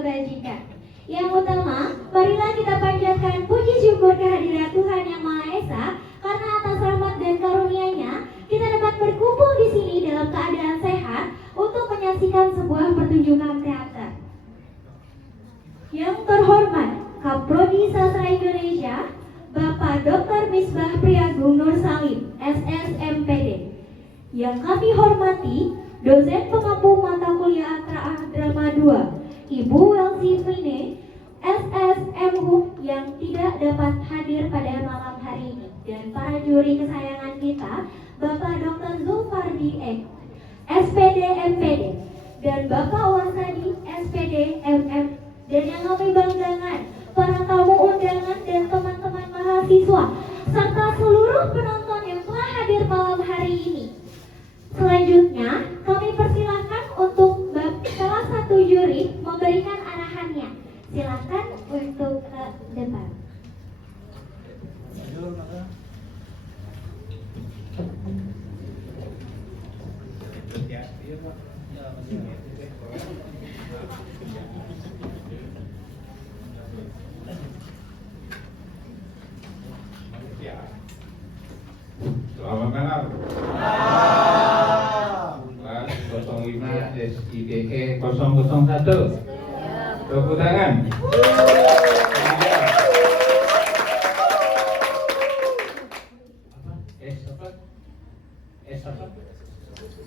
kebajikan. Yang utama, marilah kita panjatkan puji syukur kehadirat Tuhan Yang Maha Esa, karena atas rahmat dan karunia-Nya kita dapat berkumpul di sini dalam keadaan sehat untuk menyaksikan sebuah pertunjukan teater. Yang terhormat Kaprodi Sastra Indonesia, Bapak Dr. Misbah Priagung Nur Salim, SSMPD. Yang kami hormati dosen pengampu mata kuliah Drama 2, Ibu Welsi Vine, SSMU yang tidak dapat hadir pada malam hari ini, dan para juri kesayangan kita, Bapak Dr. Zulfardi Ek, SPD MPD, dan Bapak Wasadi, SPD MM, dan yang kami banggakan, para tamu undangan dan teman-teman mahasiswa, serta seluruh penonton yang telah hadir malam hari ini. Selanjutnya, kami persilahkan untuk salah satu juri memberikan arahannya. Silakan untuk ke depan. Selamat malam. Kelas 05 SIDE 001. Tepuk tangan.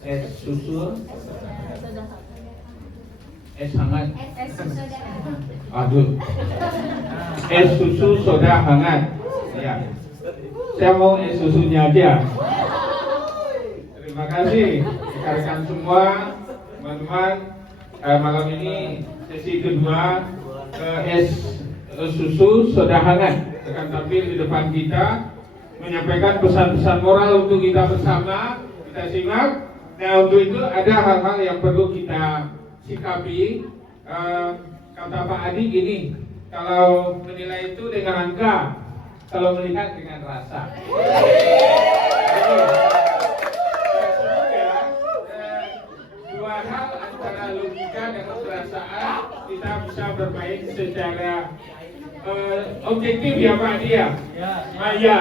Es susu. Es hangat. Aduh. Es susu soda hangat. Ya. Saya mau es susunya aja. Terima kasih rekan-rekan semua, teman-teman. Malam ini sesi kedua es susu soda hangat akan tampil di depan kita, menyampaikan pesan-pesan moral untuk kita bersama. Kita simak. Nah, untuk itu ada hal-hal yang perlu kita sikapi. Kata Pak Adi gini, kalau menilai itu dengan angka, kalau melihat dengan rasa. Semoga dua hal antara logika dan perasaan kita bisa bermain secara objektif ya Pak Dia. Ya,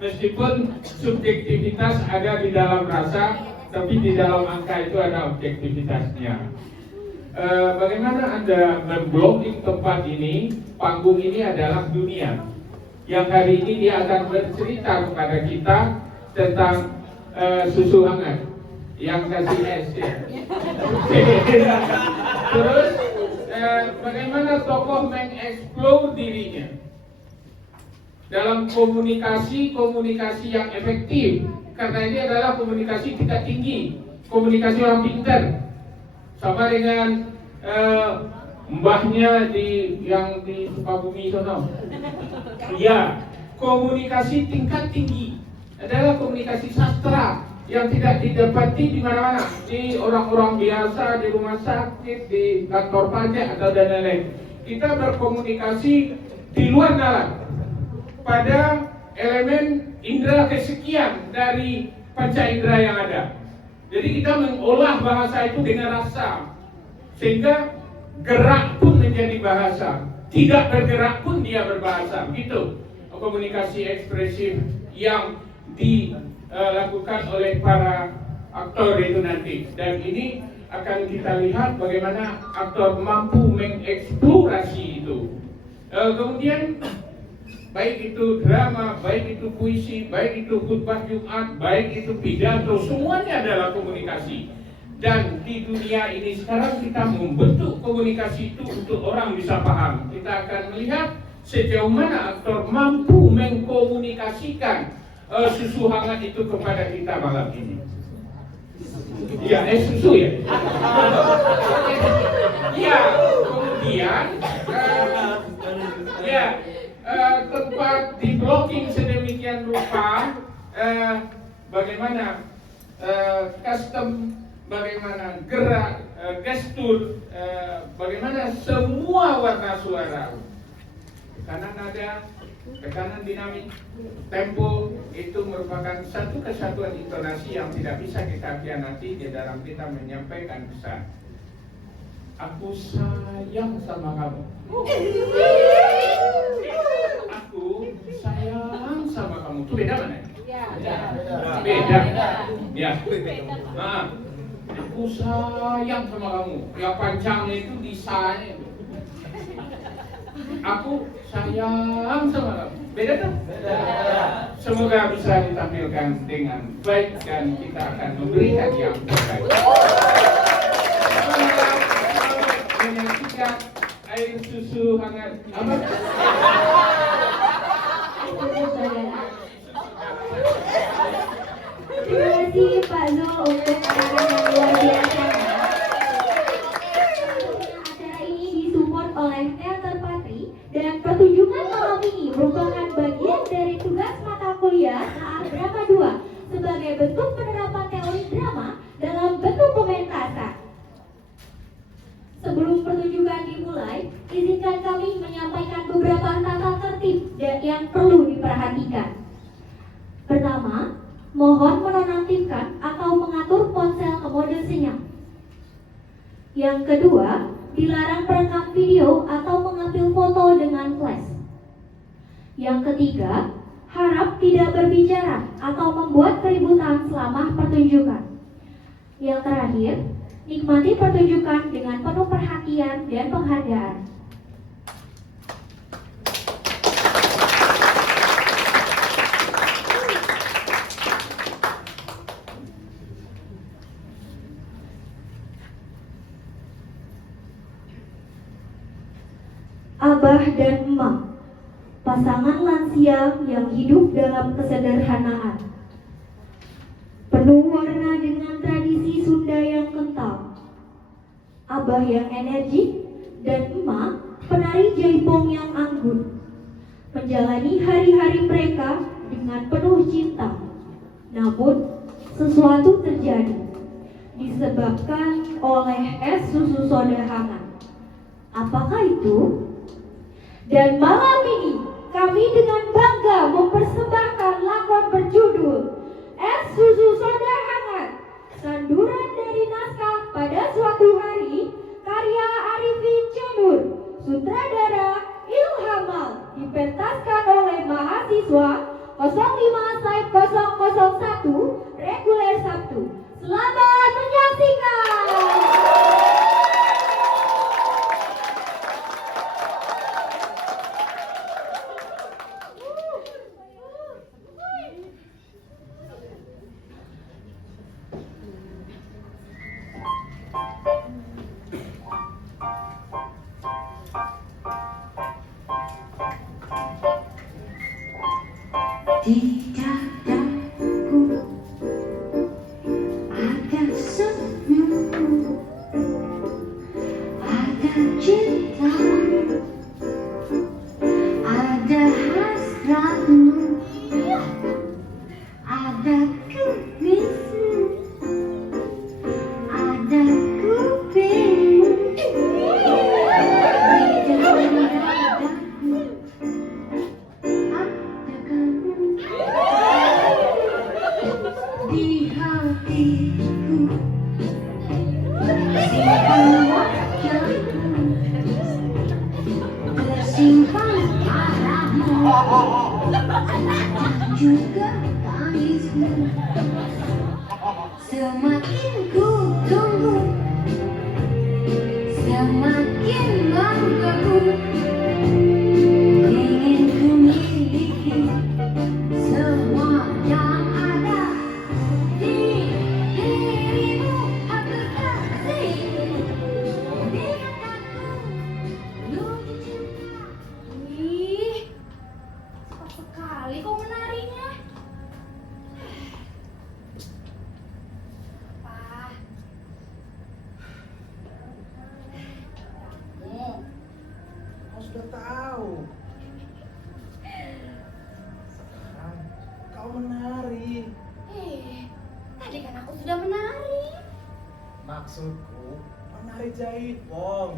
meskipun subjektivitas ada di dalam rasa, tapi di dalam angka itu ada objektivitasnya. Bagaimana Anda memblocking tempat ini? Panggung ini adalah dunia. Yang hari ini dia akan bercerita kepada kita tentang susu hangat yang kasih es ya. Terus bagaimana tokoh mengeksplor dirinya dalam komunikasi yang efektif, karena ini adalah komunikasi tingkat tinggi, komunikasi orang pintar, sama dengan mbahnya yang di Sukabumi sono. Ya, komunikasi tingkat tinggi adalah komunikasi sastra yang tidak didapati di mana-mana, di orang-orang biasa, di rumah sakit, di kantor pajak atau dan lain-lain. Kita berkomunikasi di luar nalar pada elemen indera kesekian dari panca indera yang ada. Jadi kita mengolah bahasa itu dengan rasa, sehingga gerak pun menjadi bahasa, tidak bergerak pun dia berbahasa. Begitu komunikasi ekspresif yang dilakukan oleh para aktor itu nanti. Dan ini akan kita lihat bagaimana aktor mampu mengeksplorasi itu. Kemudian baik itu drama, baik itu puisi, baik itu khutbah Jumat, baik itu pidato, semuanya adalah komunikasi. Dan di dunia ini sekarang kita membentuk komunikasi itu untuk orang bisa paham. Kita akan melihat sejauh mana aktor mampu mengkomunikasikan susu hangat itu kepada kita malam ini. Ya, susu ya. Ya, kemudian tempat di blocking sedemikian rupa, bagaimana custom, bagaimana gerak, gestur, bagaimana semua warna suara, tekanan nada, tekanan dinamik, tempo itu merupakan satu kesatuan intonasi yang tidak bisa kita khianati di dalam kita menyampaikan pesan. Aku sayang sama kamu. Aku sayang sama kamu. Itu beda mana? Beda. Ya. Nah, aku sayang sama kamu. Yang panjangnya itu disanya itu. Aku sayang sama kamu. Beda tuh? Semoga bisa ditampilkan dengan baik dan kita akan memberikan yang terbaik. Selamat menyaksikan air susu hangat. Apa? Terima kasih Pak Zul untuk arahan yang luar biasa. Acara ini disupport oleh Teater Patri dan pertunjukan malam ini merupakan bagian dari tugas mata kuliah saat drama 2 sebagai bentuk penerapan teori drama dalam bentuk pementasan. Sebelum pertunjukan dimulai, izinkan kami menyampaikan beberapa tata tertib yang perlu diperhatikan. Pertama, mohon menonaktifkan atau mengatur ponsel ke mode senyap. Yang kedua, dilarang merekam video atau mengambil foto dengan flash. Yang ketiga, harap tidak berbicara atau membuat keributan selama pertunjukan. Yang terakhir, nikmati pertunjukan dengan penuh perhatian dan penghargaan. Abah dan Emak, pasangan lansia yang hidup dalam kesederhanaan, penuh warna dengan tradisi Sunda yang kental. Abah yang energik dan Emak penari jaipong yang anggun, menjalani hari-hari mereka dengan penuh cinta. Namun sesuatu terjadi disebabkan oleh es susu soda hangat. Apakah itu? Dan malam ini kami dengan bangga mempersembahkan lakon berjudul Es Susu Soda Hangat, sanduran dari naskah Pada Suatu Hari karya Arifin Chanur, sutradara Ilhamal, dipentaskan oleh mahasiswa 05/001 reguler Sabtu. Selamat menyaksikan. Di dadaku ada senyum, ada cinta, ada hasratmu, ada kumismu, ada kupingmu. Di dalam dadaku ada kamu. Di hatiku simpan wajahmu, tersimpan arahmu dan juga tangismu. Semakin ku tunggu, semakin banggaku, ingin ku miliki semua yang ada di dirimu. Aku kasih di kataku menuju cinta. Ih, cepat sekali kau menarinya. Apa? Kau sudah tahu. Sekarang kau menari. Tadi kan aku sudah menari. Maksudku menari jaipong.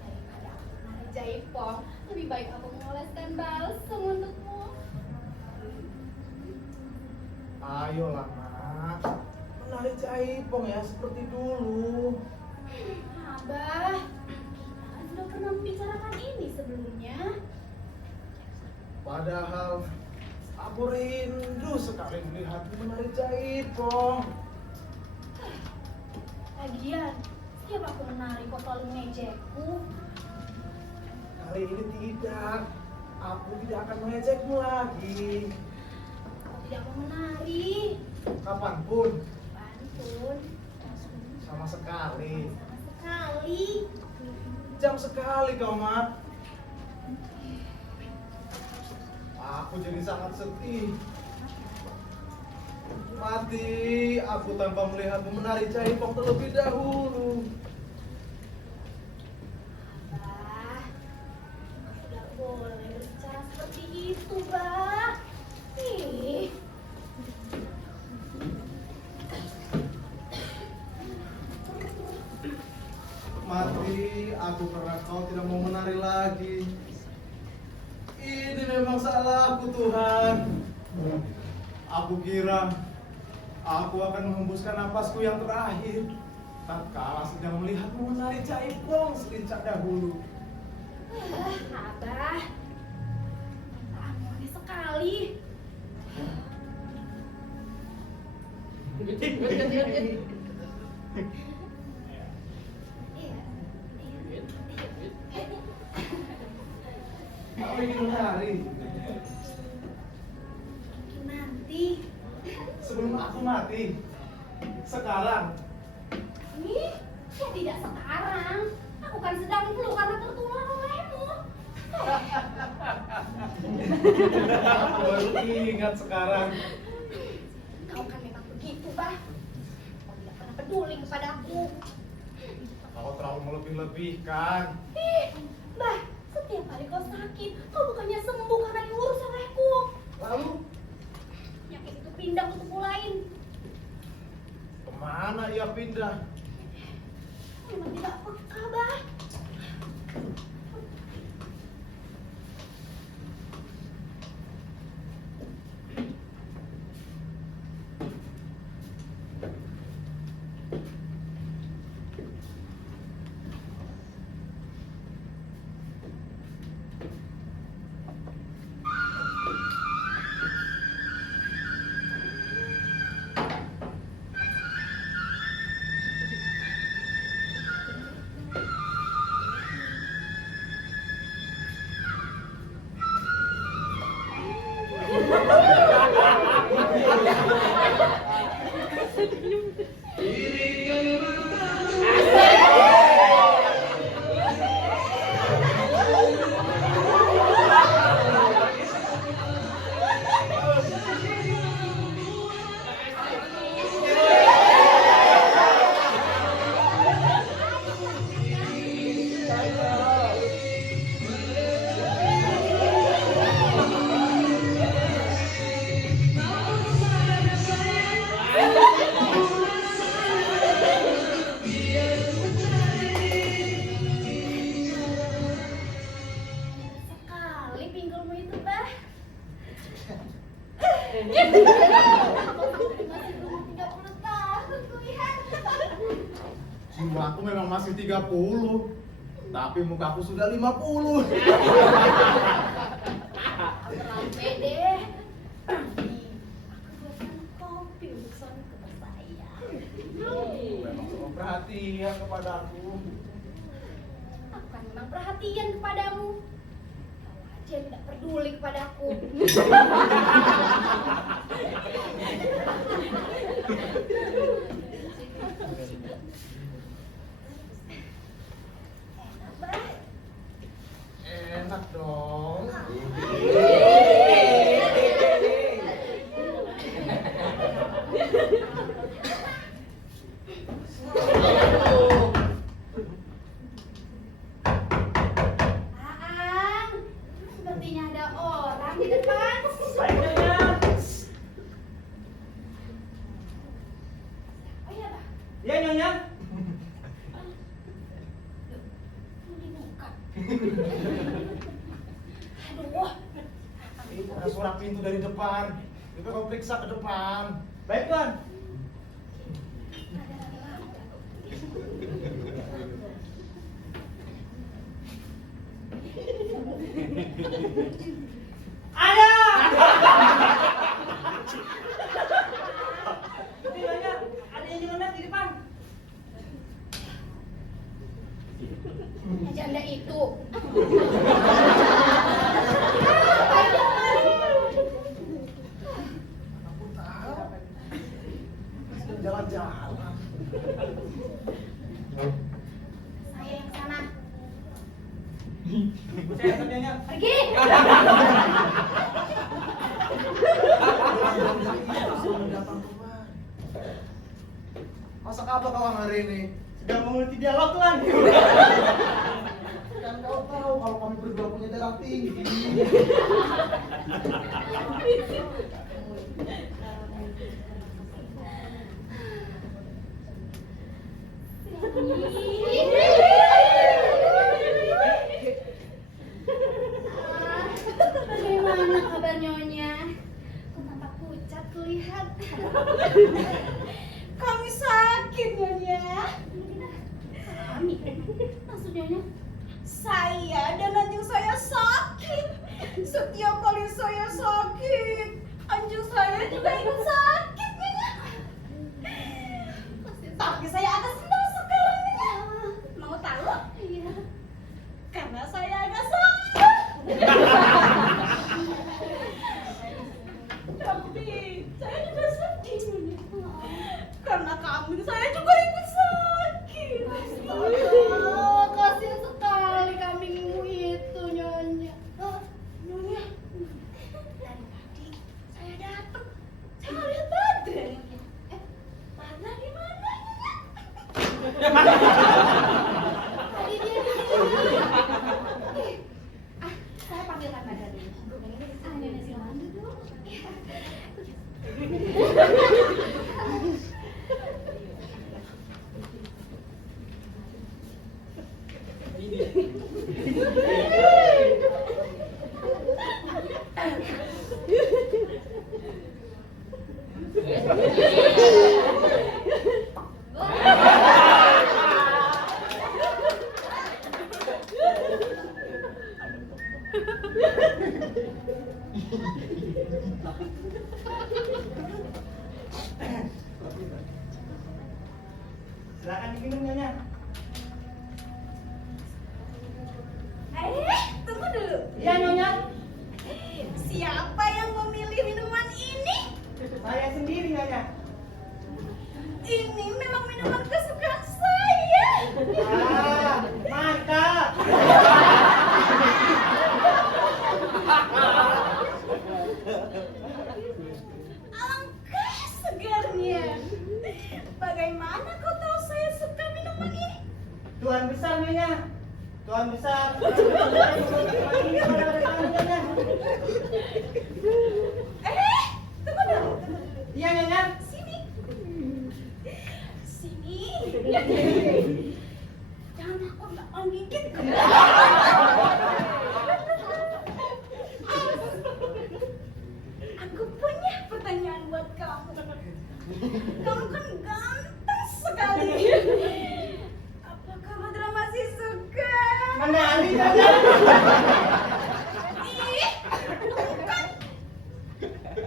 Daripada aku menari jaipong, lebih baik aku mengoleskan balsem untukmu. Ayolah nak, menari jaipong ya seperti dulu. Abah, kita kan sudah pernah membicarakan ini sebelumnya. Padahal aku rindu sekali melihatmu menari jaipong. Lagian, setiap aku menari kau selalu mengejekku. Kali ini tidak. Aku tidak akan mengejekmu lagi. Kau tidak mau menari. Kapanpun. Kapanpun. Sama sekali. Sama sekali. Jam sekali kau, Mat. Aku jadi sangat sedih. Mati aku tanpa melihatmu menari jaipong terlebih dahulu. Bah, tidak boleh berbicara seperti itu, Bah. Ih. Mati aku karena kau tidak mau menari lagi. Ini memang salahku, Tuhan. Aku kira aku akan menghembuskan napasku yang terakhir tatkala sedang melihatmu menari jaipong selincah dahulu. Abah, aneh sekali. Kau ingin menari Mungkin nanti. sebelum aku mati. Sekarang Ih, ya tidak sekarang. Aku kan sedang flu karena tertular olehmu. aku baru ingat sekarang. Kau kan memang begitu, Bah. Kau tidak pernah peduli kepadaku. Kau terlalu melebih-lebihkan. Ih, Bah, setiap kali kau sakit, kau bukannya sembuh karena diurus olehku. Lalu Penyakit itu pindah ke tubuh lain. kemana ia pindah? Memang tidak peka, Bah. Sekali pinggulmu itu, Bah. Masih belum 30 tahun kulihat. Jiwaku memang masih 30, tapi mukaku sudah 50. Terlalu pede. Nanti aku buatkan kopi untuk suamiku tersayang. Memang selalu perhatian kepadaku. Aku kan memang perhatian kepadamu. Kau aja yang tidak peduli kepadaku. Enak, Bah. Enak dong. Aang, sepertinya ada orang di depan. Baik, Nyonya. Oh iya, Bah. Ya, Nyonya. Belum dibuka. Aduh, Itu ada suara pintu dari depan. Itu kau periksa ke depan. Baik, Tuan. Ada. Itu Nyonya, ada yang Nyonya di depan. Janda itu. Jalan-jalan. Saya yang sana. Saya akan Nyonya. Pergi. Masak apa kawan hari ini? Sedang menguliti dialog Tuan. Kan kau tahu kalau kami berdua punya darah tinggi. Bagaimana kabar Nyonya? Kok tampak pucat kulihat? Kami sakit, Nyonya. Kami? Maksud Nyonya? Saya dan anjing saya sakit. Setiap kali saya sakit, anjing saya juga ikut sakit, Nyonya. Tapi saya agak senang sekarang, Nyonya. Mau tahu? Iya. Karena saya agak sembuh. Tapi saya juga sedih, Nyonya. Karena kambing saya juga ikut sakit. Oh, kasihan sekali kambingmu itu, Nyonya. Nyonya, dari tadi saya datang, saya lihat Badra, Nyonya. Badra di mana, Nyonya? Tadi dia di sini. Saya panggilkan Badra dulu. Nyonya silakan duduk. Silakan diminum Nyonya. Tunggu dulu. Iya Nyonya. Siapa yang memilih minuman ini? Saya sendiri Nyonya. Ini memang minuman kesukaan saya. Ah, mantap. Alangkah segarnya. Bagaimana kau tahu saya suka minuman ini? Tuan besar Nyonya. Tuan besar. Tunggu dulu. Iya Nyonya. Sini. Sini. Jangan aku nggak menggigit. Aku punya pertanyaan buat kamu. Kamu kan ganteng sekali. Apakah Badra masih suka? Menari Nyonya. Ih, bukan.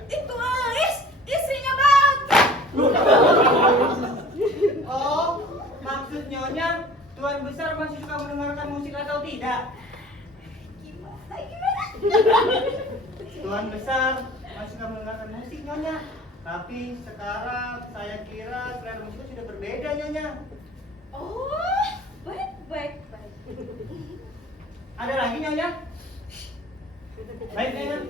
Itu Ais, istrinya Badra. Oh, maksud Nyonya Tuan besar masih suka mendengarkan musik atau tidak? Gimana? Tuan besar masih suka mendengarkan musik Nyonya. Tapi sekarang saya kira selera musiknya sudah berbeda Nyonya. Oh, baik. Ada lagi Nyonya? Baik Nyonya.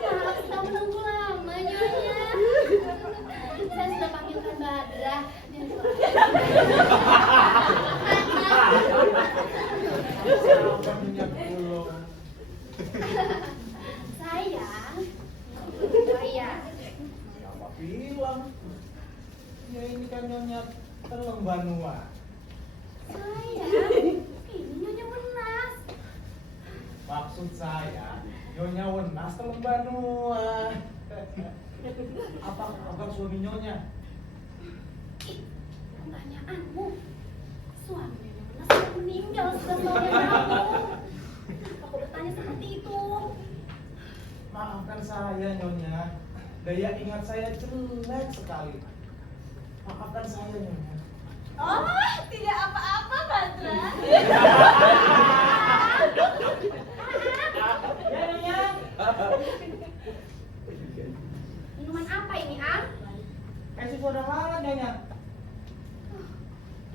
Maaf sudah menunggu lama, Nyonya. Saya sudah panggilkan Badra. Banua. Sayang, ini Nyonya Wenas. Maksud saya, Nyonya Wenas teman Banua. Apa kabar suami Nyonya? Ih, pertanyaanmu. Suami Nyonya Wenas sudah meninggal 11 tahun yang lalu. Aku bertanya seperti itu. Maafkan saya Nyonya, daya ingat saya jelek sekali. Maafkan saya Nyonya. Oh, tidak apa-apa, Badra. Minuman apa ini, Ang? Es soda hangat Nyonya.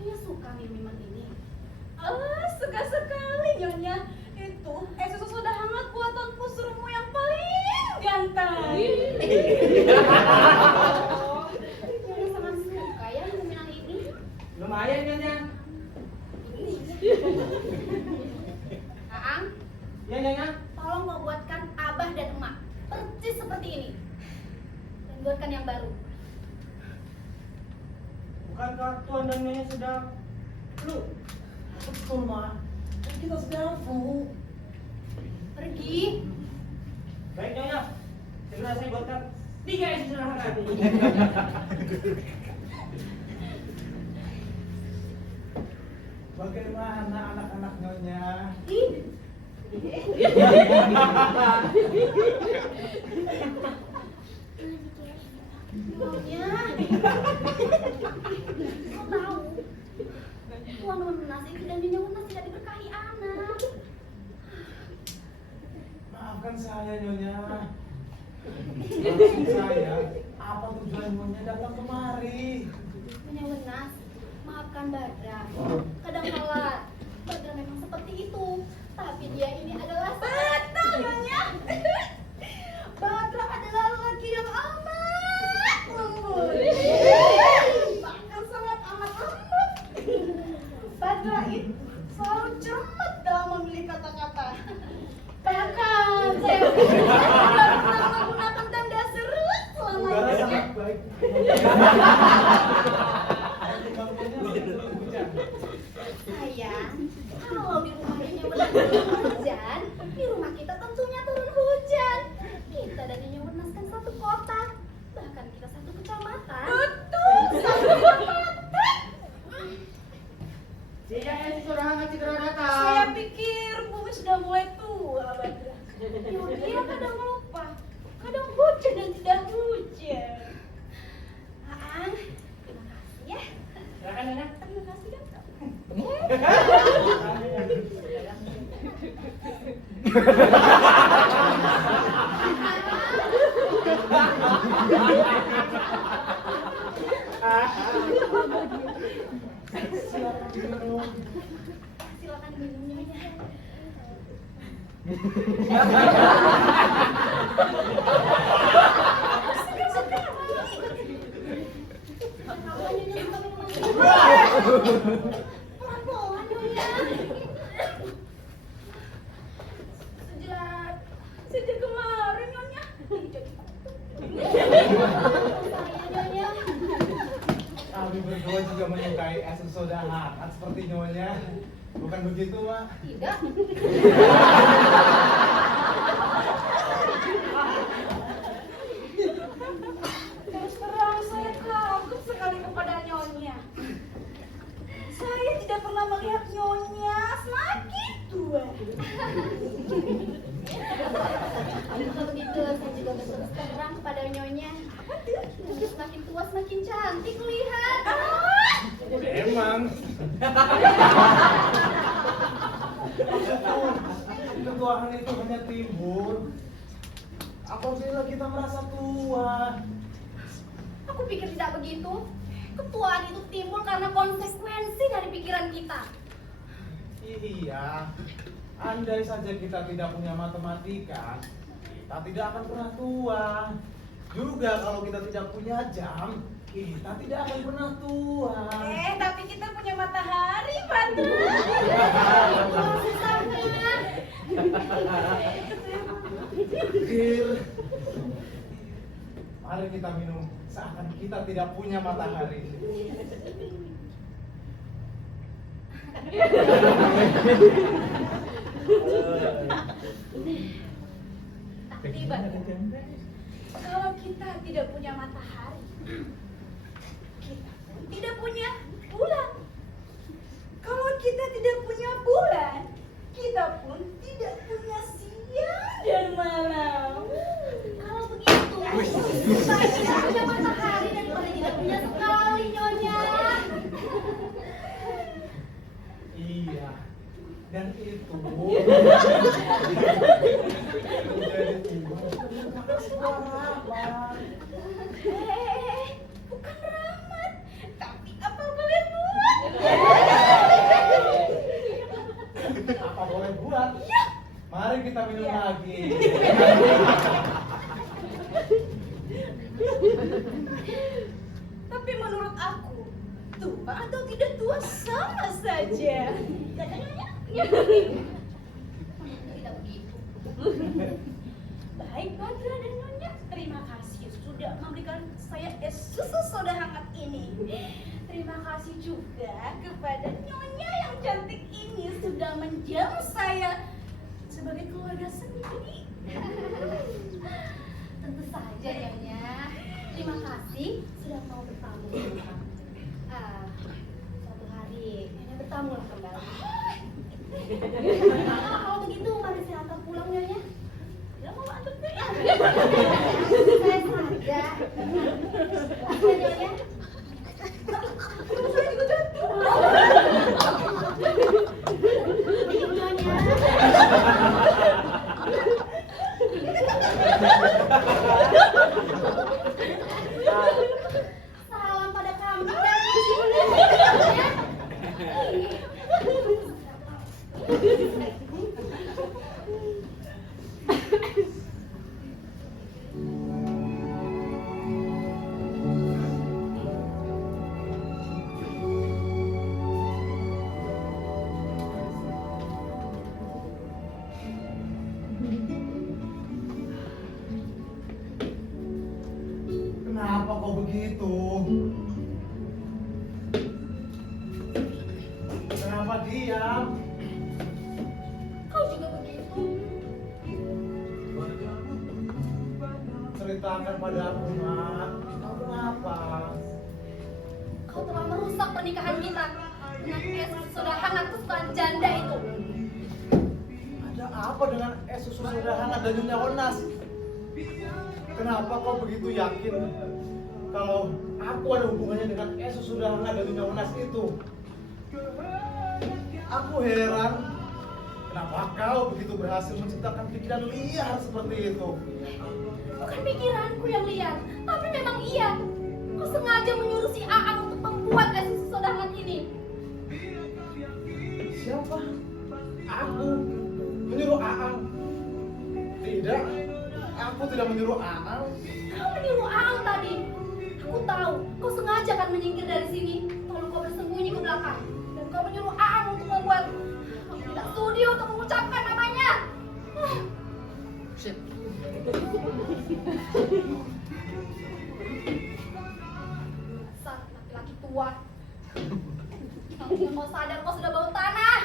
Nyonya suka minuman ini. Oh, suka sekali Nyonya. Itu es susu soda hangat buatan pusurmu yang paling ganteng. Nyonya sangat suka ya minuman ini. Lumayan Nyonya. Ang, Ya Nyonya. tolong kau buatkan abah dan emak persis seperti ini. Dan buatkan yang baru. Bukankah Tuan dan Nyonya sudah flu? Betul, Ma. Kan kita sedang flu. Pergi. Baik Nyonya. Segera saya buatkan 3 es soda hangat. Bagaimana anak-anak Nyonya? Nyonya. Kau tahu? Tuan Wenas itu dan Nyonya Wenas tidak diberkahi anak. Maafkan saya Nyonya. Maafkan saya. Apa tujuan Nyonya datang kemari? Nyonya Wenas, maafkan Badra. Kadangkala Badra memang seperti itu, tapi dia ini adalah Betul Nyonya. Badra adalah lelaki yang amat lembut. Bahkan sangat amat lembut. Badra itu selalu cermat dalam memilih kata-kata. Bahkan saya tidak pernah menggunakan tanda seru selama Udara hidupnya. sangat baik. sayang. Kalau di rumah Nyonya Wenas turun hujan, di rumah kita tentunya turun hujan. Kita dan Nyonya Wenas kan satu kota, bahkan kita satu kecamatan. Betul, satu kecamatan. Jika es soda hangat segera datang. Saya pikir bumi sudah mulai tua, Badra. Dia kadang lupa, kadang hujan dan tidak hujan. Aang, terima kasih ya. Silakan Nyonya. Terima kasih kan? Silakan minum Nyonya. Kalau Nyonya suka minuman ini, pelan-pelan Nyonya. Sejak kemarin Nyonya. Saya Nyonya. Kami berdua juga menyukai es soda hangat seperti Nyonya. Bukan begitu, Mak? Tidak. Terus terang saya kagum sekali kepada Nyonya. Saya tidak pernah melihat Nyonya semakin tua. Kalau begitu, saya juga berterus terang kepada Nyonya. Tapi semakin tua semakin cantik lihat. Emang. Ketuaan itu hanya timbul apabila kita merasa tua. Aku pikir tidak begitu. Ketuaan itu timbul karena konsekuensi dari pikiran kita. Iya, andai saja kita tidak punya matematika, kita tidak akan pernah tua. Juga kalau kita tidak punya jam, kita tidak akan pernah tua. Tapi kita punya matahari, Badra. Kir. Mari kita minum seakan kita tidak punya matahari. Tapi kalau kita tidak punya matahari, kita pun tidak punya bulan. Kalau kita tidak punya bulan, kita pun tidak punya siang dan malam. Kalau begitu, saya tidak punya matahari daripada tidak punya sekali, Nyonya. Iya. Dan itu Bukan rahmat, tapi apa boleh buat? apa boleh buat? Mari kita minum lagi. Tapi menurut aku, tua atau tidak tua sama saja. Ya kan, Nyonya? Tidak begitu. Baik, Badra dan Nyonya, terima kasih sudah memberikan saya es susu soda hangat ini. Terima kasih juga kepada Nyonya yang cantik ini sudah menjamu saya sebagai keluarga sendiri. Tentu saja, Nyonya. Terima kasih sudah mau bertamu. Suatu hari Nyonya bertamu lah kembali. Kalau begitu, mari saya antar pulang, Nyonya. Ya mau antar saya. Saya saja. Ya, Nyonya. Saya juga jatuh. Ayo, Nyonya. Salam pada kambing dan kucing, Nyonya. Kenapa kau begitu? Kenapa diam? Kau juga begitu. Ceritakan padaku, Mak. Kau kenapa? Kau telah merusak pernikahan kita dengan es soda hangat kesukaan janda itu. Ada apa dengan es susu soda hangat dan Nyonya Wenas? Kenapa kau begitu yakin kalau aku ada hubungannya dengan es susu soda hangat dan Nyonya Wenas itu? Aku heran, kenapa kau begitu berhasil menciptakan pikiran liar seperti itu? Bukan pikiranku yang liar, tapi memang iya. Kau sengaja menyuruh si Aang untuk membuat es susu soda hangat ini. Siapa? Aku menyuruh Aang? Tidak, aku tidak menyuruh Aang. Kau menyuruh Aang tadi. Aku tahu, kau sengaja kan menyingkir dari sini, lalu kau bersembunyi ke belakang. Dan kau menyuruh Aang untuk membuat. Aku tidak sudi untuk mengucapkan namanya. Dasar laki-laki tua. Kamu mau sadar kau sudah bau tanah.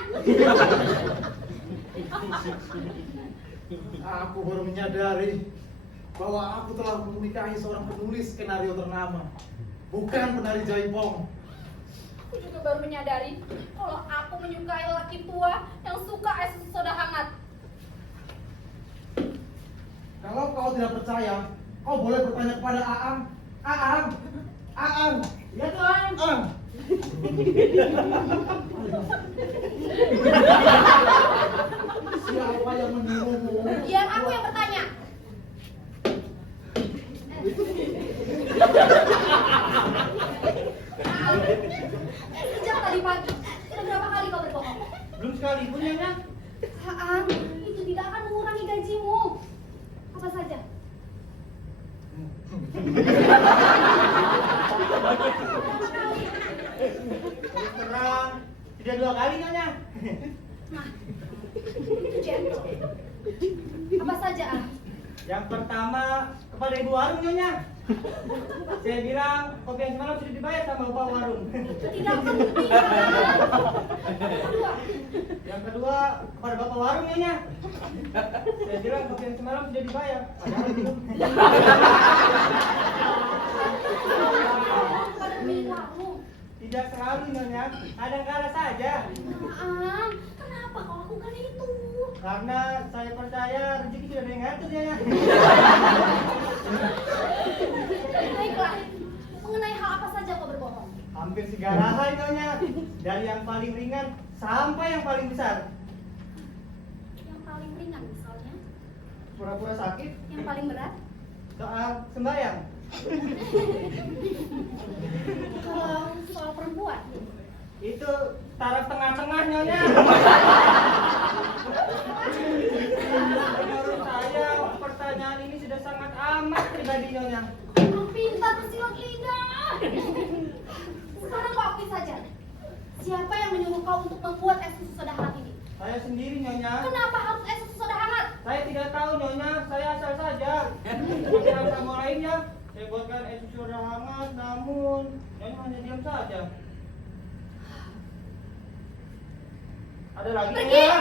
Aku baru menyadari bahwa aku telah menikahi seorang penulis skenario ternama, bukan penari jaipong. Aku juga baru menyadari kalau aku menyukai laki tua yang suka es susu soda hangat. Kalau kau tidak percaya, kau boleh bertanya kepada Aang. Aang, Aang, Ya Tuhan. Aang. Siapa yang menyuruhmu? Biar aku yang bertanya. Sejak tadi pagi, sudah berapa kali kau berbohong? Belum sekali pun Nyonya. Aang, itu tidak akan mengurangi gajimu. Apa saja? Terus terang, tidak 2 kali Nyonya. Nah, itu gentle. Apa saja, Aang? Yang pertama kepada ibu warung nyonya. Saya bilang kopi yang semalam sudah dibayar sama bapak warung. Tidak penting. Kedua, Yang kedua kepada bapak warung nyonya. Saya bilang kopi yang semalam sudah dibayar. Padahal belum. pada pemilik warung. Tidak selalu nyonya, kadang-kala saja. Maaf, kenapa kau lakukan itu? Karena saya percaya rezeki sudah ada yang ngatur nyonya. Baiklah, mengenai hal apa saja kau berbohong? Hampir segala hal nyonya, dari yang paling ringan sampai yang paling besar. Yang paling ringan misalnya, Pura-pura sakit, yang paling berat. soal sembahyang. Kalau soal perempuan, Itu taraf tengah-tengah nyonya. Menurut saya pertanyaan ini sudah sangat amat pribadi nyonya. kau pintar bersilat lidah. Sekarang kau akui saja, siapa yang menyuruh kau untuk membuat es susu soda hangat ini? Saya sendiri nyonya. Kenapa harus es susu soda hangat? Saya tidak tahu nyonya, saya asal saja. Pikiran kamu lainnya, saya buatkan es susu soda hangat, namun nyonya hanya diam saja. Ada lagi Pergi. nyonya?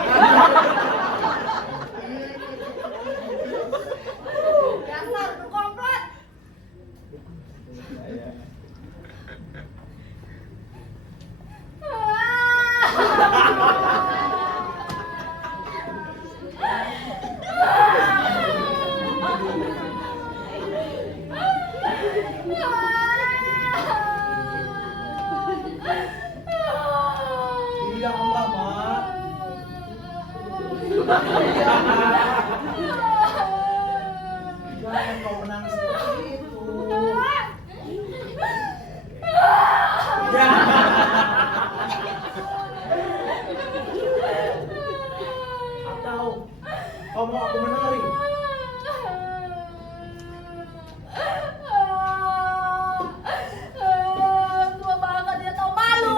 Dasar berkomplot. Diamlah, Mak. Jangan kau menangis seperti itu. Atau kau mau aku menari? Tua bangka tidak tahu malu.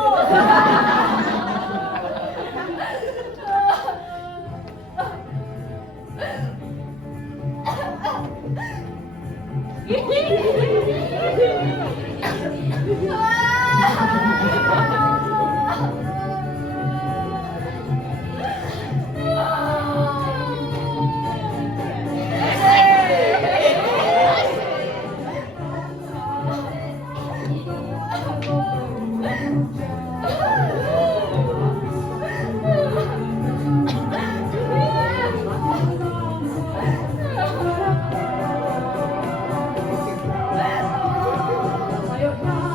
Tidak mau.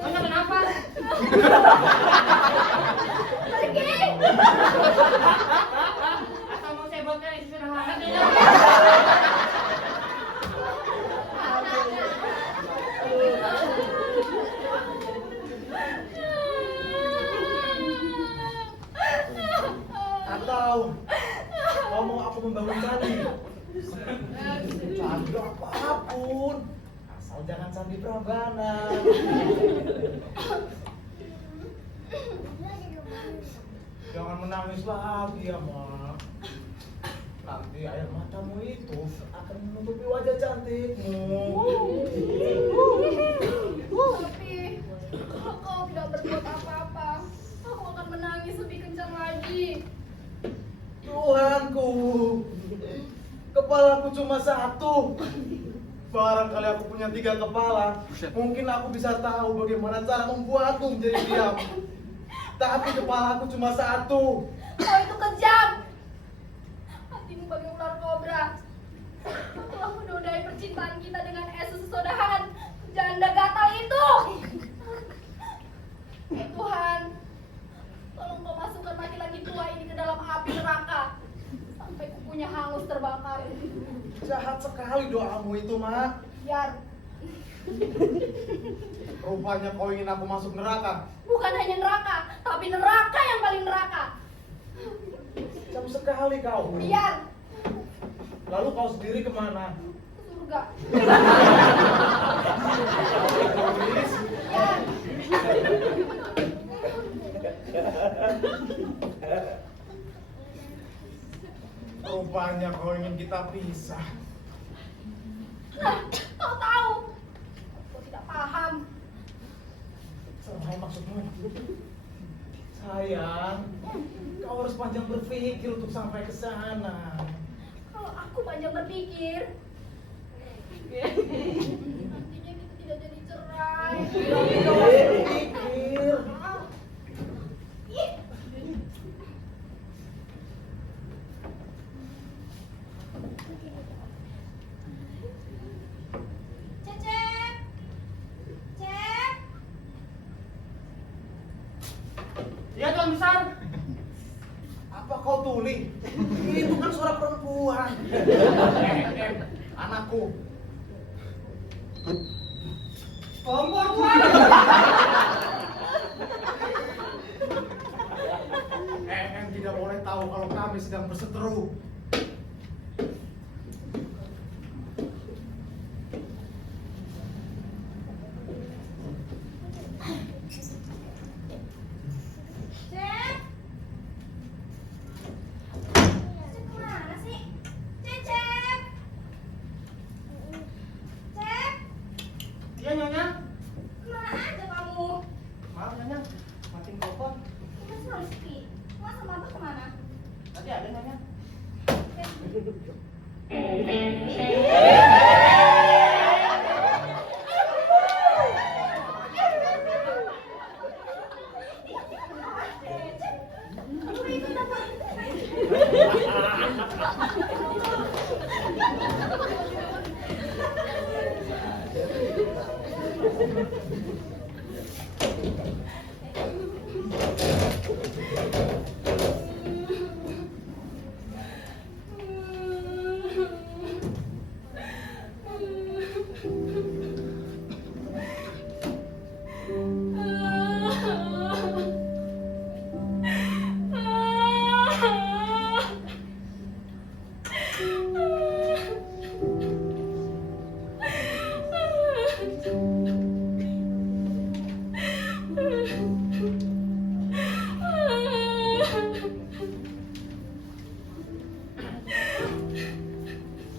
Nyonya kenapa? Pergi. Atau mau saya buatkan es susu soda hangat nyonya? Atau kau mau aku membangun candi? Candi apapun, asal jangan candi Prambanan. Jangan menangis lagi ya, Mak. Nanti air matamu itu akan menutupi wajah cantikmu. Tapi kalau kau tidak berbuat apa-apa, aku akan menangis lebih kencang lagi. Tuhanku, kepalaku cuma satu. Barangkali aku punya 3 kepala, mungkin aku bisa tahu bagaimana cara membuatmu menjadi diam. Tapi kepalaku cuma satu. Kau itu kejam. Hatimu bagai ular kobra. Kau telah menodai percintaan kita dengan es susu soda hangat janda gatal itu. Ya Tuhan, tolong kau masukkan laki-laki tua ini ke dalam api neraka sampai kukunya hangus terbakar. Jahat sekali doamu itu, Mak. Biar. Rupanya kau ingin aku masuk neraka. Bukan hanya neraka, tapi api neraka yang paling neraka. Jam sekali kau. Biar Lalu kau sendiri kemana? ke surga. Egois. Rupanya kau ingin kita pisah. Nah, kau tahu. Kau tidak paham. Salah maksudmu. Sayang, kau harus panjang berpikir untuk sampai ke sana. Kalau aku banyak berpikir, nantinya kita tidak jadi cerai. Kau harus berpikir. Ih, Cecep, Cep, Iya Tuan Besar. Apa kau tuli? Itu kan suara perempuan. Anakku. Kompor Tuan. Tidak boleh tahu kalau kami sedang berseteru. Cep. Cep kemana sih? Cecep. Cep, Iya Nyonya. kemana aja kamu? Maaf Nyonya, matiin telepon. Mas Rizky, Mas sama Abah kemana? Tadi ada Nyonya.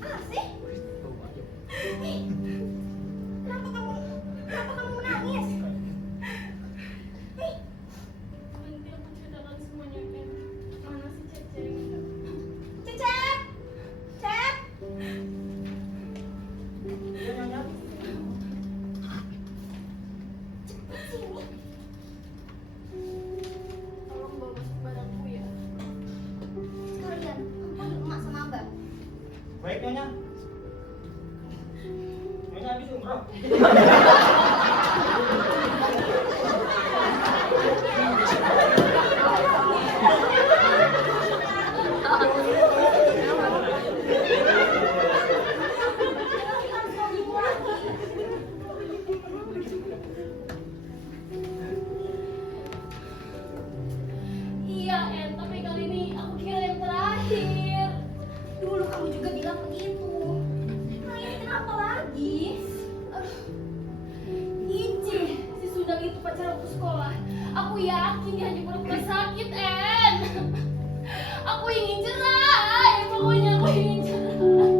Asih? Ih, kenapa kamu menangis? Ih, Nanti aku ceritakan semuanya, Ken. Mana si Cecep? Cecep, Cep, Iya Nyonya. cepat sini. Tolong bawa masuk barangku ya. Sekalian, kamu panggil emak sama abah. Baik Nyonya. Nyonya habis umroh. Iya, En, tapi kali ini aku kira yang terakhir. Dulu kamu juga bilang begitu. Nah ini kenapa lagi? Aduh, Ici, si Sundang itu pacar aku sekolah. Aku yakin dia hanya pura-pura sakit, En. Aku ingin cerai, pokoknya aku ingin cerai.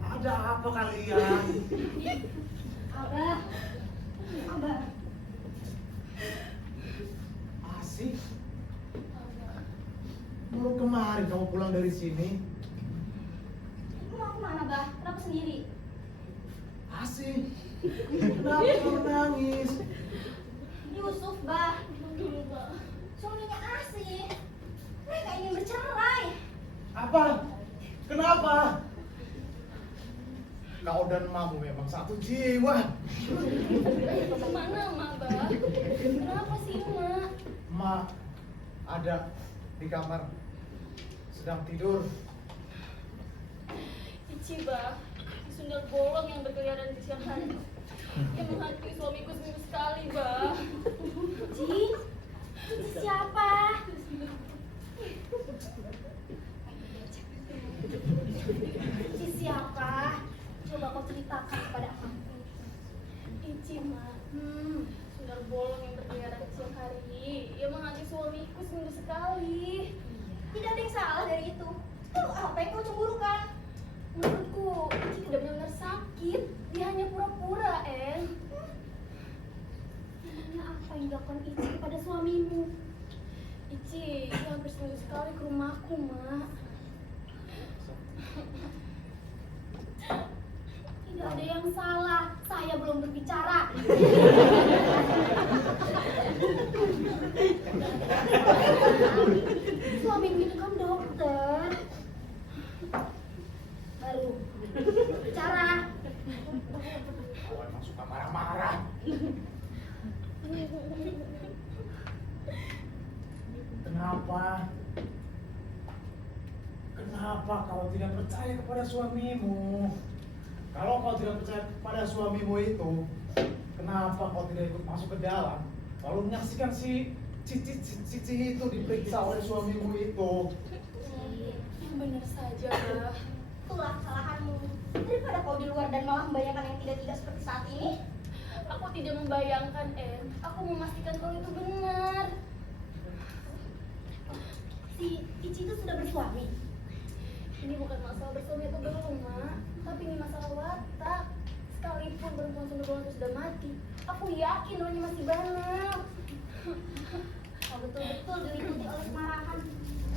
Ada apa kalian? Abah, abah. Asik. Baru kemarin kamu pulang dari sini. Lu mau kemana, Bah? Kenapa sendiri? Asik. Kenapa kamu menangis? Yusuf, Bah. Suaminya Asih. Mereka ingin bercerai. Apa? Kenapa? kau dan mamu memang satu jiwa. Mana Mak, Bah? Kenapa sih Mak? Ma ada di kamar sedang tidur. Ici, Bah. Sundel bolong yang berkeliaran di siang hari. Yang menghantui suamiku seminggu sekali, Bah. Ci, itu siapa? Ci siapa? Coba kau ceritakan kepada aku. Ici, Mak. Sundel bolong yang berkeliaran di siang hari. Yang menghantui suamiku seminggu sekali. Tidak ada yang salah dari itu. Lalu apa yang kau cemburukan? Menurutku, Ici tidak benar-benar sakit. Dia hanya pura-pura, En. Memangnya apa yang dilakukan Ici kepada suamimu? Ici, dia hampir seminggu sekali ke rumahku, Mak. Tidak ada yang salah. Saya belum berbicara. Suamimu itu kan dokter. Baru bicara. Kau emang suka marah-marah. Kenapa kau tidak percaya kepada suamimu? Kalau kau tidak percaya kepada suamimu itu, kenapa kau tidak ikut masuk ke dalam? Lalu menyaksikan si Cici itu diperiksa oleh suamimu itu. Yang benar saja, Bah. Itulah kesalahanmu. Daripada kau di luar dan malah membayangkan yang tidak-tidak seperti saat ini. Aku tidak membayangkan, En. Aku memastikan kalau itu benar. Si Ici itu sudah bersuami. Ini bukan masalah bersuami atau belum, Mak. Tapi ini masalah watak. Sekalipun perempuan sundel itu sudah mati, aku yakin namanya masih banyak. Kau betul-betul diliputi oleh kemarahan.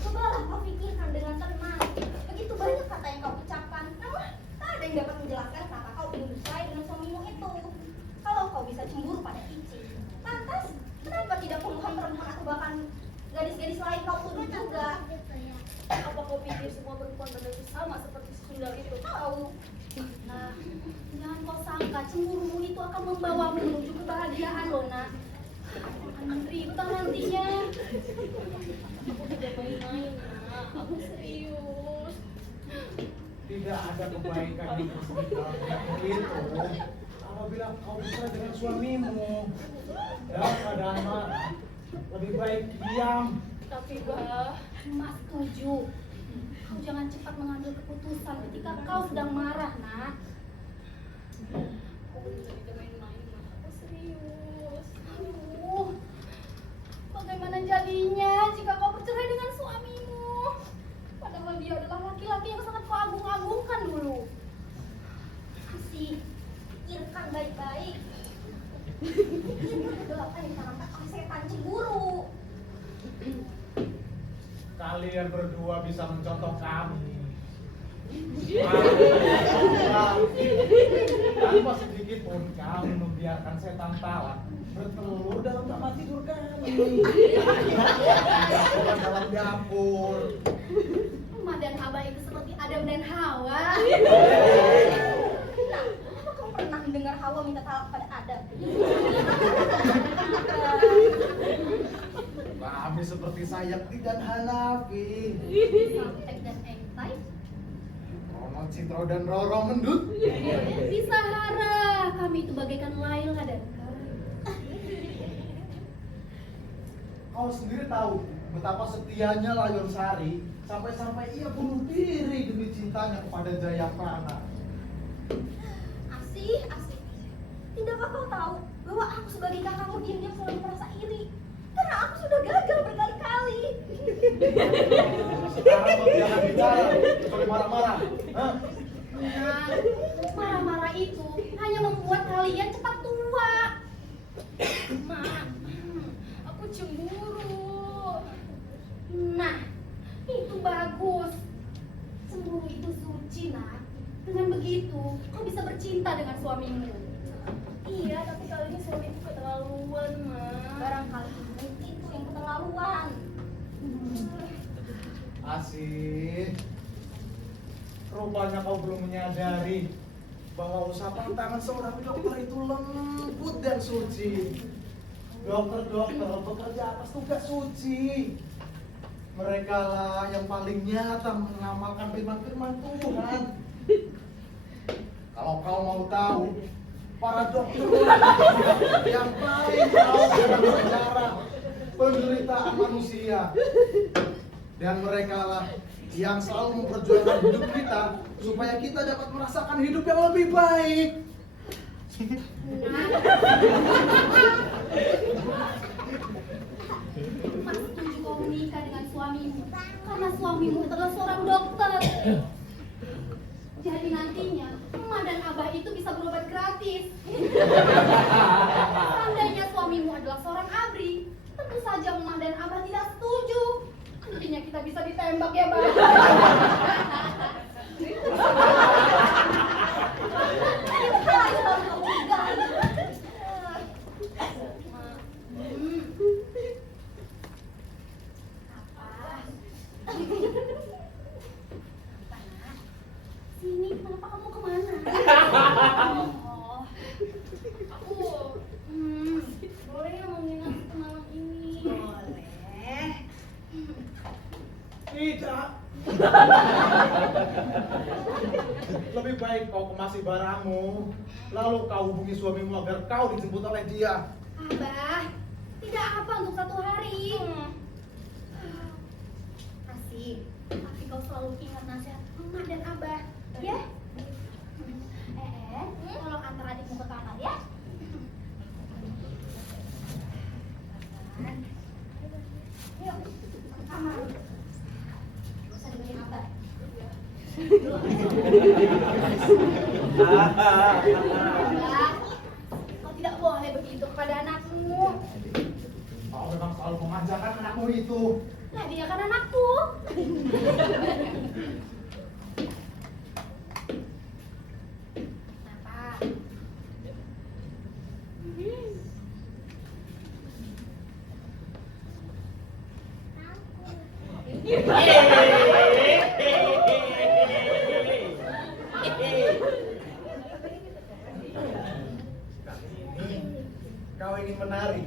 Cobalah kau pikirkan dengan tenang. Begitu banyak kata yang kau ucapkan, namun tak ada yang dapat menjelaskan kenapa kau ingin bercerai dengan suamimu itu. Kalau kau bisa cemburu pada Ici, lantas kenapa tidak puluhan perempuan atau bahkan gadis-gadis lain kau tuduh juga? Apa kau pikir semua perempuan pada itu sama seperti sundel itu? Tahu. Nah, jangan kau sangka cemburumu itu akan membawamu menuju kebahagiaan loh, Nak. Akan menderita nantinya. Aku tidak main-main, Nak. Aku serius. Tidak ada kebaikan yang tersembunyi dalam penyakit itu. Apabila kau bisa dengan suamimu dalam keadaan marah, lebih baik diam. Tapi, Bah, Mas setuju. Kau jangan cepat mengambil keputusan ketika kau sedang marah, Nak. aku benar tidak main-main, Mak. Aku serius. Aduh, bagaimana jadinya jika kau bercerai dengan suamimu? Padahal dia adalah laki-laki yang sangat kau agung-agungkan dulu. Masih pikirkan baik-baik. Pikirkan kegelapan yang ditanamkan oleh setan cemburu. Kalian berdua bisa mencontoh kami. Tanpa sedikit pun kami membiarkan setan talak bertelur dalam kamar tidur kami. Dalam dapur. Rumah dan Hawa itu seperti Adam dan Hawa. Nah, apa kau pernah mendengar Hawa minta talak pada Adam? Kami seperti Sayakti dan Hanafi. Samtek dan Engtai? Rono Citro dan Roro Mendut. Di Sahara, kami itu bagaikan Laila dan Kai. Kau sendiri tahu betapa setianya Layon Sari sampai-sampai ia bunuh diri demi cintanya kepada Jayapana. Asih. Tidakkah kau tahu bahwa aku sebagai kakakmu diam-diam selalu merasa iri? Karena aku sudah gagal berkali-kali. Sekarang kau jangan bicara, kecuali marah-marah. Hah? Nah, marah-marah itu hanya membuat kalian cepat tua. Mak, aku cemburu. Nah, itu bagus. Cemburu itu suci, Nak. Dengan begitu, kau bisa bercinta dengan suamimu. Iya, tapi kali ini suamiku keterlaluan, Mak. Barangkali itu yang keterlaluan. Asih. Rupanya kau belum menyadari bahwa usapan tangan seorang dokter itu lembut dan suci. Dokter-dokter bekerja atas tugas suci. Mereka lah yang paling nyata mengamalkan firman-firman Tuhan. Kalau kau mau tahu, para dokter yang paling tahu tentang sejarah penderitaan manusia. Dan mereka lah yang selalu memperjuangkan hidup kita supaya kita dapat merasakan hidup yang lebih baik. Mas setuju kau menikah dengan suamimu karena suamimu adalah seorang dokter. Jadi nantinya emak dan abah itu bisa berobat gratis. Seandainya suamimu adalah seorang abri, tentu saja emak dan abah tidak setuju. Nantinya kita bisa ditembak ya, Bang. Sini, kenapa kamu kemana? Oh, aku boleh nggak mau nginep malam ini? Boleh. Tidak. Lebih baik kau kemasi barangmu, lalu kau hubungi suamimu agar kau dijemput oleh dia. Abah, tidak apa untuk 1 hari. Asik, tapi kau selalu ingat nasihat emak dan abah, ya? Tolong antar adikmu ke kamar, ya? Yuk, ke kamar. Gak usah dengerin abah. Abah, kau tidak boleh begitu kepada anakmu. Kau memang selalu memanjakan anakmu itu. Nah, dia kan anakku. Kenapa? Kau ingin menari.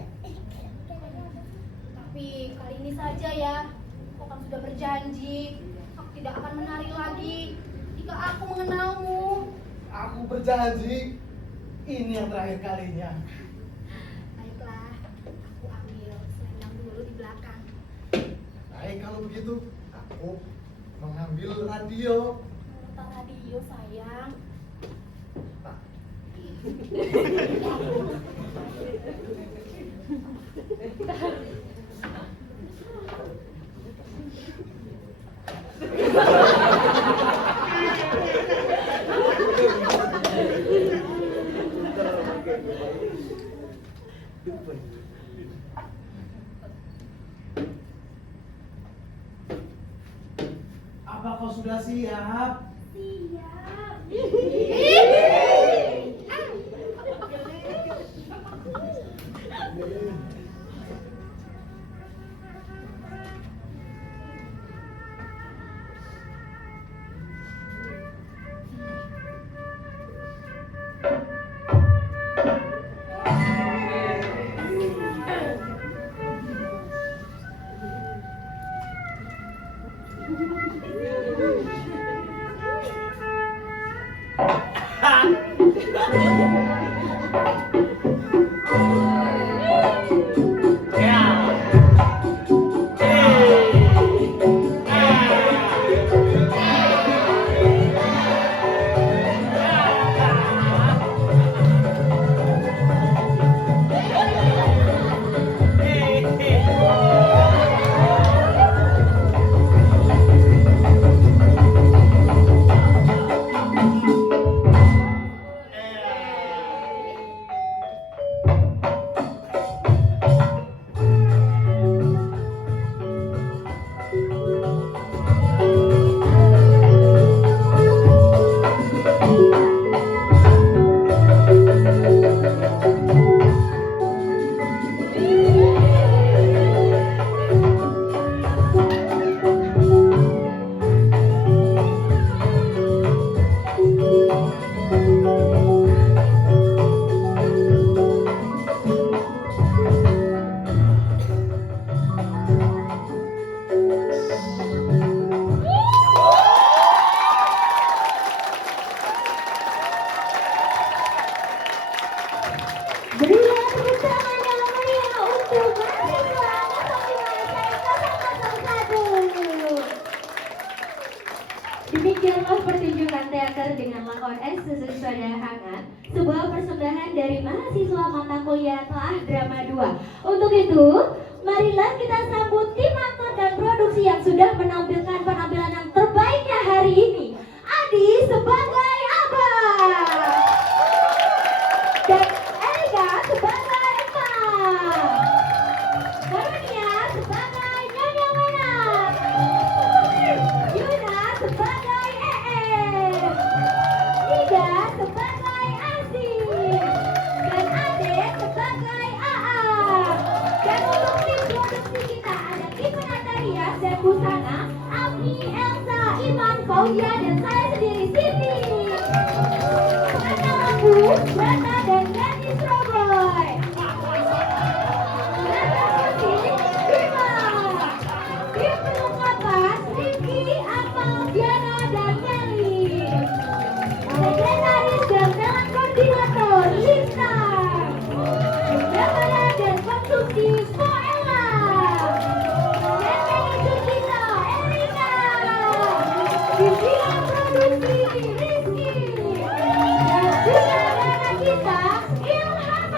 Tapi kali ini saja ya. Kau kan sudah berjanji aku tidak akan menari lagi jika aku mengenalmu. Aku berjanji, ini yang terakhir kalinya. Baiklah, aku ambil selendang dulu di belakang. Baik kalau begitu, aku mengambil radio. Mutar radio sayang. Nah, apa kau sudah siap? Siap. Demikianlah pertunjukan teater dengan lakon Es Susu Soda Hangat, sebuah persembahan dari mahasiswa mata kuliah Telah Drama 2. Untuk itu, marilah kita sambut tim aktor dan produksi yang sudah menampilkan penampilan yang terbaiknya hari ini. Adi sebagai Abah dan Erika sebagai Eva, Karunia sebagai Nyonya Wenas, Yuna sebagai Nida sebagai Aziz, dan Ade sebagai Aa. Dan untuk tim produksi kita ada tim penata rias dan busana Ami, Elsa, Iman, Fauzia, dan saya sendiri Siti. Penata lampu, Rata dan Dennis Roboy. Penata musik, Bima. Tim perlengkapan, Riki, Amal, Diana, dan Nelly. Sekretaris dan talent koordinator, Lisa. Gambaran dan konsumsi, Poella. Dan manajer kita, Erika. Pimpinan produksi, Rizky. Dan sutradara kita, Ilham.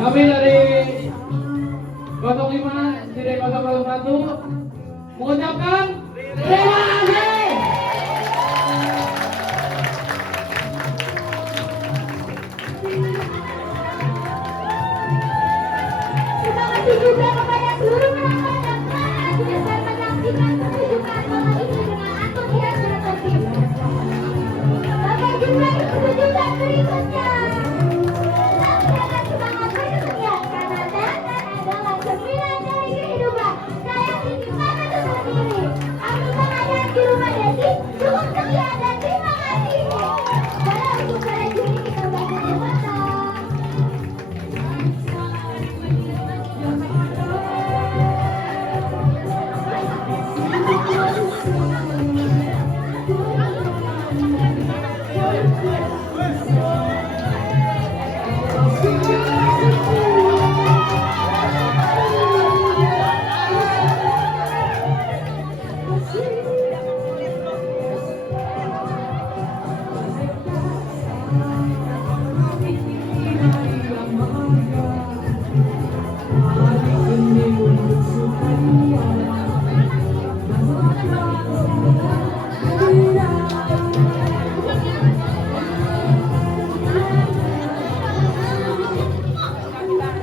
Kami dari 05 Siri 001 mengucapkan terima kasih. Terima kasih juga kepada seluruh penonton yang telah hadir dan menyaksikan pertunjukan malam ini dengan antusias dan tertib. Sampai jumpa di pertunjukan berikutnya. Tapi akan semangat berkesenian karena dandan adalah sembilan dari kehidupan. Saya Siti Fana tersendiri. Aku pengajar di rumah Desi. Cukup sekian dan terima kasih. Kalau untuk para juri kita bagi foto.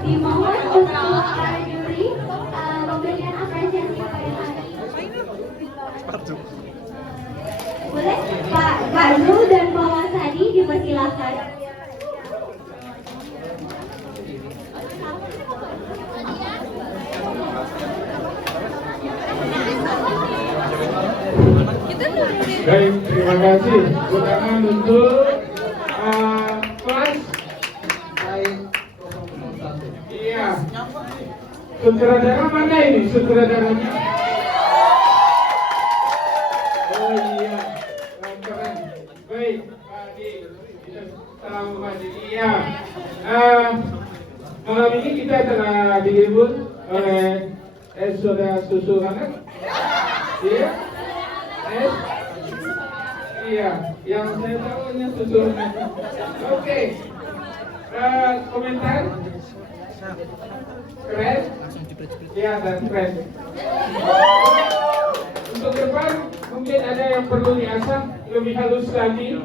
Dimohon untuk para juri memberikan apresiasi kepada kami. Boleh Pak Zul dan Pak Wasadi dipersilakan. Baik, terima kasih. Tangan untuk kelas. Baik. Iya. Sutradara mana ini sutradaranya? Oh iya, keren. Baik, Pak Adi. Kita tahu Pak Adi. Iya. Malam ini kita telah dihibur oleh Es Soda Susu Hangat. Iya. Es. Iya, yang saya tahunya susu hangat. Oke. Komentar? Keren? Iya, dan keren. Untuk depan mungkin ada yang perlu diasah lebih halus lagi.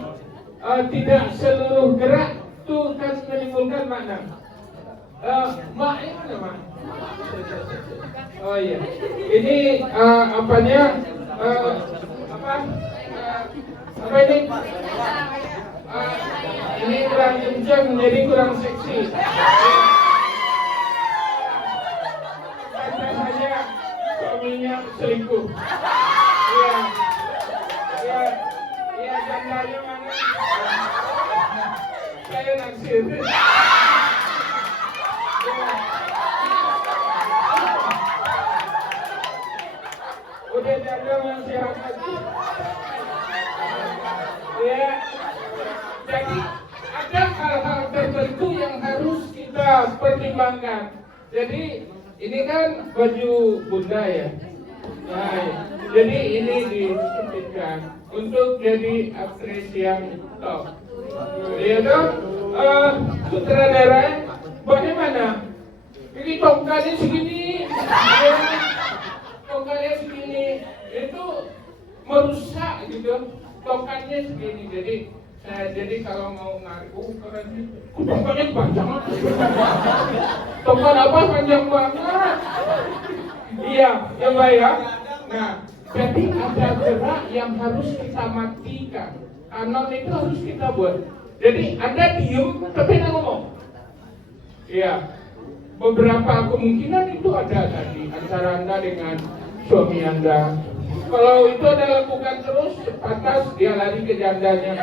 Tidak seluruh gerak itu kan menimbulkan makna. Mak ini mana mak? Oh iya. Ini apanya? Apa ini? Ini kurang kencang jadi kurang seksi. Kata saja suaminya selingkuh. Iya. Iya. Iya, jandanya mana? Saya naksir. Udah janda masih hangat. Ya. Jadi ada hal-hal tertentu yang harus kita pertimbangkan. Jadi ini kan baju bunda ya. Nah, jadi ini disempitkan untuk jadi aktris yang top. Iya dong. Sutradara bagaimana? Ini tongkatnya segini, ya, tongkatnya segini, itu merusak gitu. Tongkatnya segini, jadi kalau mau narik, keren nih. Tongkatnya panjang banget. Tongkat apa panjang banget? Iya, yang baik ya. Nah, jadi ada gerak yang harus kita matikan. Anon itu harus kita buat. Jadi Anda diem, tapi Anda ngomong. Iya. Beberapa kemungkinan itu ada tadi antara Anda dengan suami Anda. Kalau itu Anda lakukan terus, pantas dia lari ke jandanya.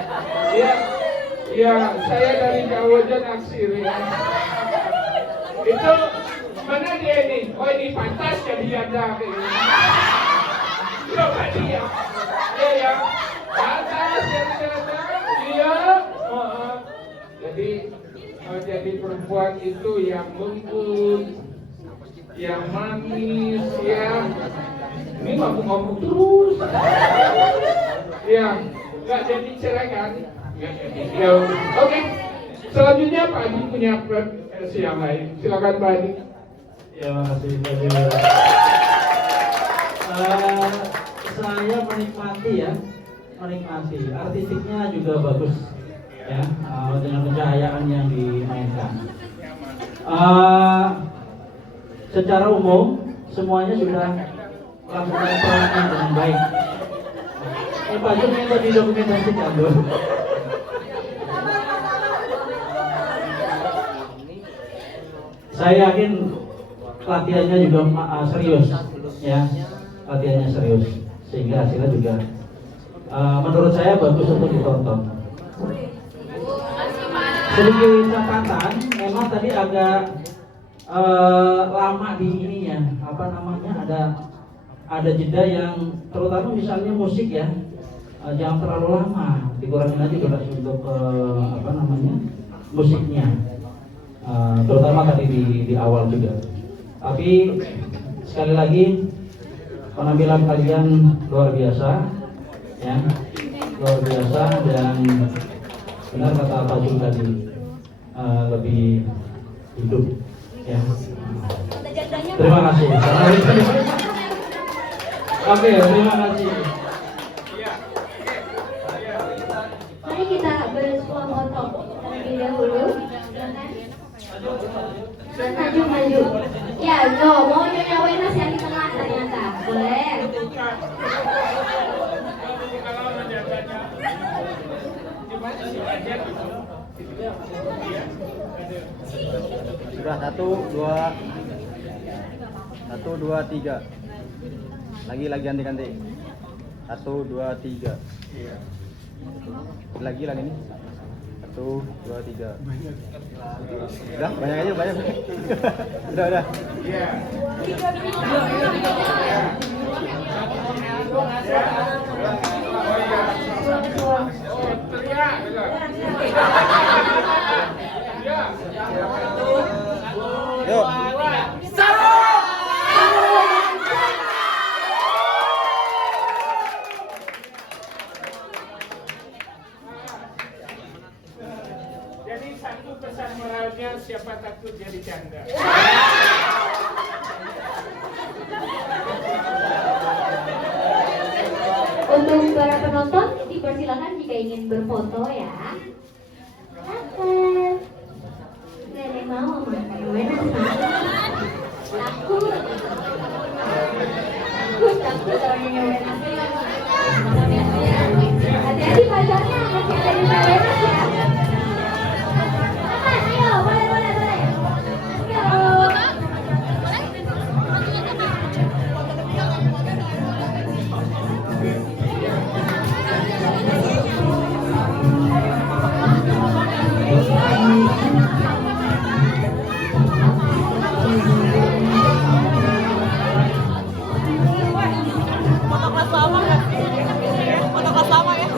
Ya, saya dari jauh aja naksir ya. Itu mana dia ini? Oh ini pantas jadi janda kayak gini. Coba dia. Ya. Pantas jadi janda. Iya. Jadi perempuan itu yang lembut, yang manis, ya. Ini ngomong terus. Ya, nggak jadi cerai kan? Nggak jadi. Ya, oke. Selanjutnya Pak Adi punya versi yang lain. Silakan Pak Adi. Ya, makasih Pak Adi. Saya menikmati artistiknya juga bagus ya, dengan pencahayaan yang dimainkan. Secara umum semuanya sudah melakukan perannya dengan baik. Pak Jun minta didokumentasikan dulu. Saya yakin latihannya juga serius ya, latihannya serius sehingga hasilnya juga menurut saya bagus untuk ditonton. Sedikit catatan, memang tadi agak lama di ininya, ada jeda yang terutama misalnya musik ya, jangan terlalu lama, dikurangin aja durasi untuk musiknya, terutama tadi di awal juga. Tapi sekali lagi penampilan kalian luar biasa, ya, luar biasa dan benar kata Pak Jun tadi, lebih hidup, ya. Terima kasih. Oke, terima kasih. Mari kita bersuah foto terlebih dahulu. Maju. Ya, mau nyonya Wenas yang di tengah ternyata. Boleh. Sudah 1, 2, 3. Lagi ganti. 1, 2, 3. Lagi ini. 1, 2, 3. Udah banyak aja banyak. Udah. Yuk. Jadi satu pesan moralnya, siapa takut jadi janda. Untuk para penonton dipersilakan jika ingin berfoto ya. Silakan. Nenek mau sama Wenas takut sama Nyonya Wenas. Hati-hati pacarnya masih ada di Nyonya Wenas ya. Ayo, boleh. Foto kelas lama ya?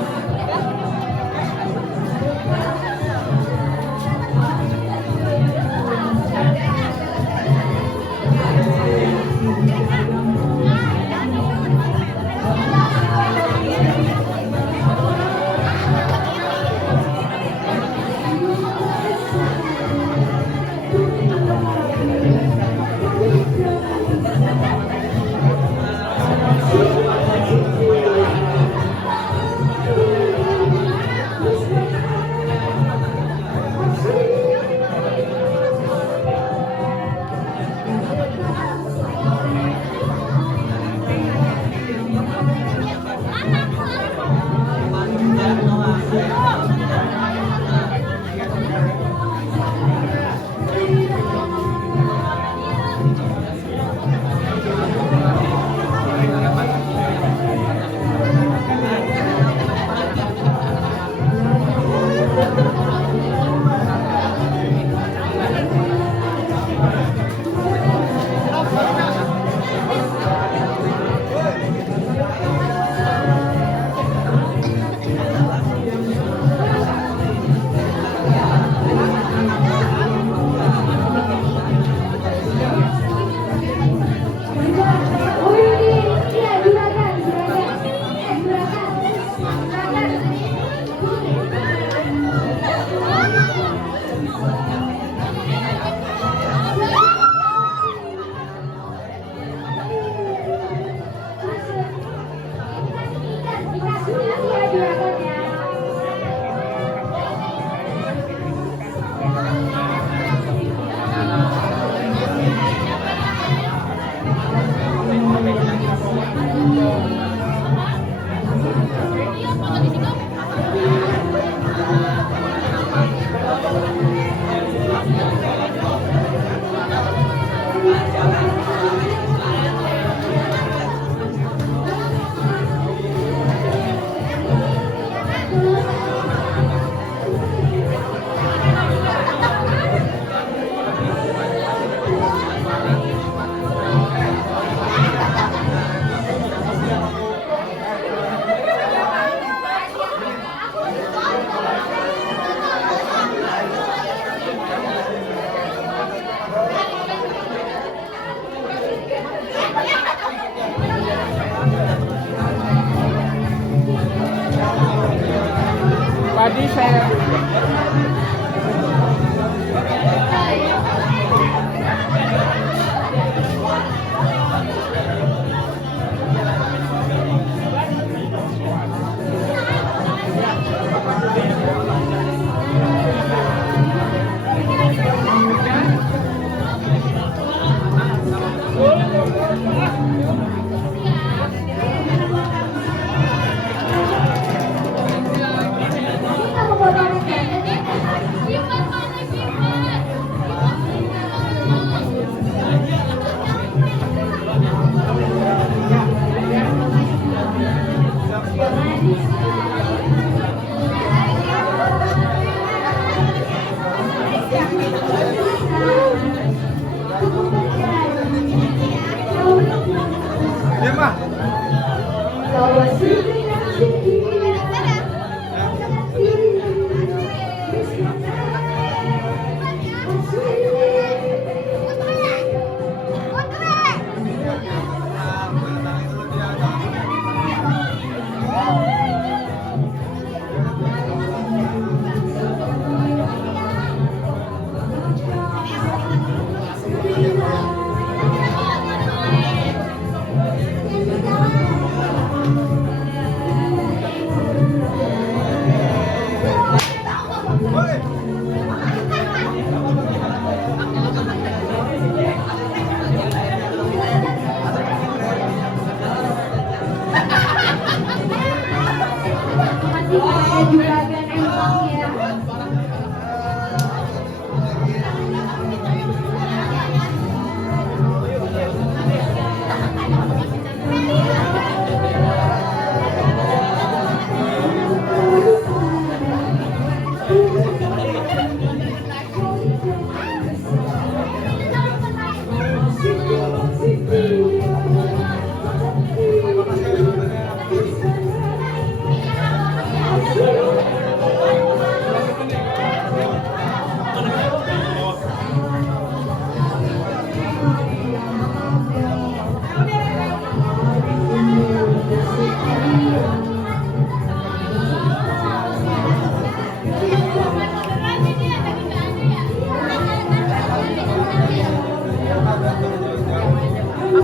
Jadi saya Kita memotong Diam ah. masih ada juragan empang ya.